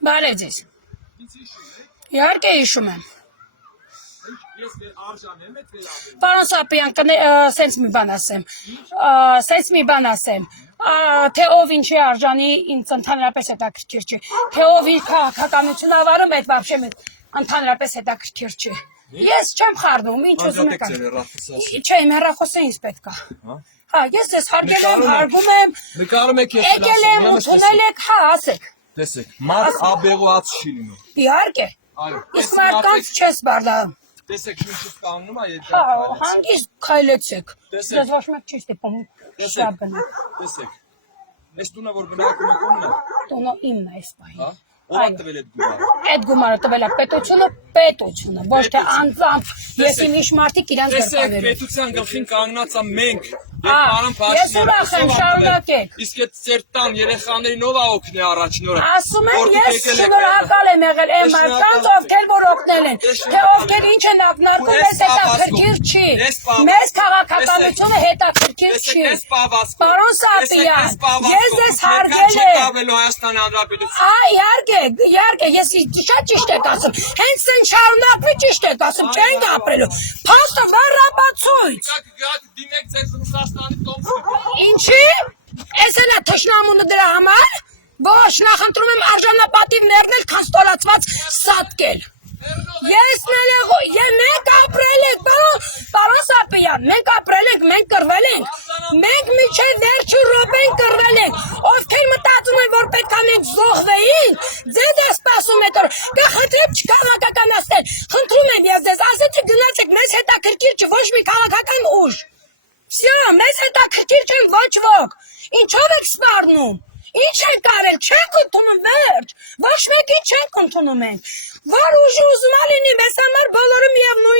Բարև ձեզ։ Իհարկե հիշում եմ։ Պարոն Սապյան, սենց մի բան ասեմ, թե ով ինչի արժանի ինձ ընդհանրապես հետաքրքիր չէ, թե ով իր քաղաքականություն ավարում այդ вообще ընդհանրապես հետաքրքիր չէ։ Ես չեմ խառնում, ինչ ուզում եք։ Չէ, իմ հեռախոսը ինձ պետք է։ Հա, ես ձեզ հարգել եմ, հարգում եմ։ Նկարում եք ես եկել եմ, ընդունել եք, հա, ասեք։ Տեսեք, մարդ աբեղուած չի լինում։ Իհարկե։ Իսկ մարդկանց չես բարձրանում։ Տեսեք, ինչու սպանում է երկար։ Հա, հանգիստ քայլեցեք։ Ձեզ ոչ մեկ չի ստիպում շտապ գնալ։ Տեսեք։ Այս տունը որ գնահատում եք ումն է։ Տունը իմն է այս պահին։ Հա։ Ով է տվել այդ գումարը։ Այդ գումարը տվել է պետությունը, ոչ թե անձամբ ես իմ իշ մարդիկ իրանց Տեսեք, գրպաներում։ պետության գլխին կանգնած է մենք։ Ես ուրախ եմ, շարունակեք։ Իսկ այդ ծեր տան երեխաներին ով է օգնի առաջնորը։ Ասում եմ, ես շնորհակալ եմ եղել այն մարդկանց, ովքեր որ օգնել են, թե ովքեր ինչ են ակնարկում, մեզ հետաքրքիր չի։ Մեզ քաղաքականությունը հետաքրքիր չի։ Պարոն Սապյան, ես ձեզ հարգել եմ։ Հա, իհարկե, ես շատ ճիշտ եք ասում։ Հենց սեն շարունակվի ճիշտ եք ասում, չենք ապրելու։ Փաստը վերաբացույց։ Ինչի՞։ Էս է նա թշնամունը դրա համար։ Ոչ, նախընտրում եմ արժանապատիվ ներնել, քան ստորացված սատկել։ Ես մենք ապրել ենք, պարոն Սապյան, մենք ապրել ենք, մենք կռվել ենք։ Մենք միջև վերջին րոպեն կռվել ենք։ Ովքեր մտածում են, որ պետք է մենք զոհվեինք, ձեզ է սպասում այդ օրը։ Կխնդրեմ չքաղաքականացնել։ Խնդրում եմ ես ձեզ, ասեցի գնացեք, մեզ հետաքրքիր չէ ոչ մի քաղաքական ուժ։ Всё, մեզ հետաքրքիր չեն ոչ ոք։ Ինչով եք սպառնում։ Ինչ ենք արել, չենք ընդունում վերջ։ Ոչ մեկին չենք ընդունում ենք։ Որ ուժը ուզում է լինի, մեզ համար բոլորը միևնույն